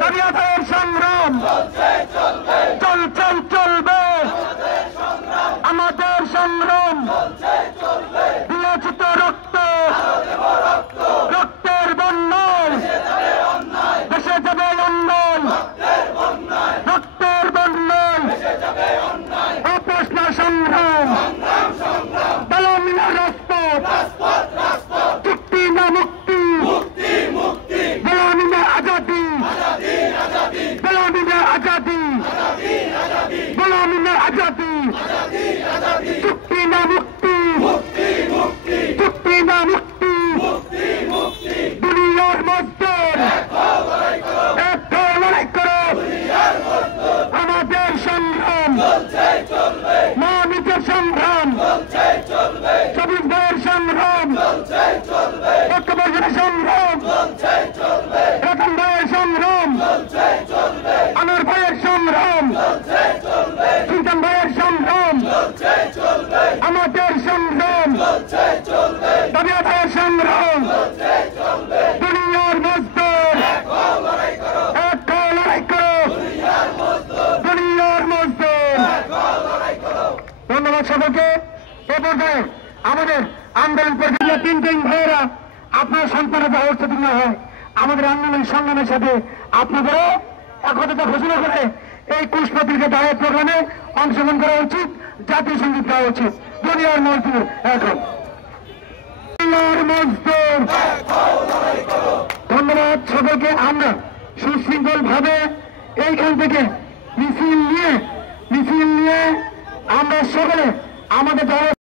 দাবি আদায়ের সংগ্রাম চলছে চলবে, আমাদের সংগ্রাম বিরোচিত রক্ত, রক্তের বন্যায় দেশে যাবে অন্যায়, রক্তের বন্যায় আপোষ না সংগ্রাম, দালালির রাজপথ, চুক্তি না মুক্তি, গোলামি না আজাদি, গোলামি না আজাদি, গোলামি না আজাদি, চুক্তি না মুক্তি, চুক্তি না মুক্তি, দুনিয়ার মজদুর এক হয়ে লড়াই করো, আমাদের সংগ্রাম মা নিজের সংগ্রাম, সবুজ ভাইয়ের সংগ্রাম, ঐক্যবদ্ধের সংগ্রাম, রতন ভাইয়ের সংগ্রাম, আনোয়ার ভাইয়ের সংগ্রাম, সুলতান ভাইয়ের সংগ্রাম, আমাদের সংগ্রাম, দাবি আদায়ের সংগ্রাম, দুনিয়ার মজদুর এক হয়ে লড়াই করো, দুনিয়ার মজদুর। ধন্যবাদ সকলকে। এ পর্যায়ে আমাদের আন্দোলন প্রক্রিয়া তিন ভাইয়েরা আপনার সন্তানের অবস্থিত না হয় আমাদের আন্দোলন সংগ্রামের সাথে আপনাদেরও একতা ঘোষণা করে এই কুশপত্রিকা দায়ের প্রোগ্রামে অংশগ্রহণ করা উচিত, জাতীয় সঙ্গীত গাওয়া উচিত। দুনিয়ার মজদুর এখন, দুনিয়ার মজদুর। ধন্যবাদ সকলকে। আমরা সুশৃঙ্খল ভাবে এইখান থেকে মিছিল নিয়ে আমরা সকলে আমাদের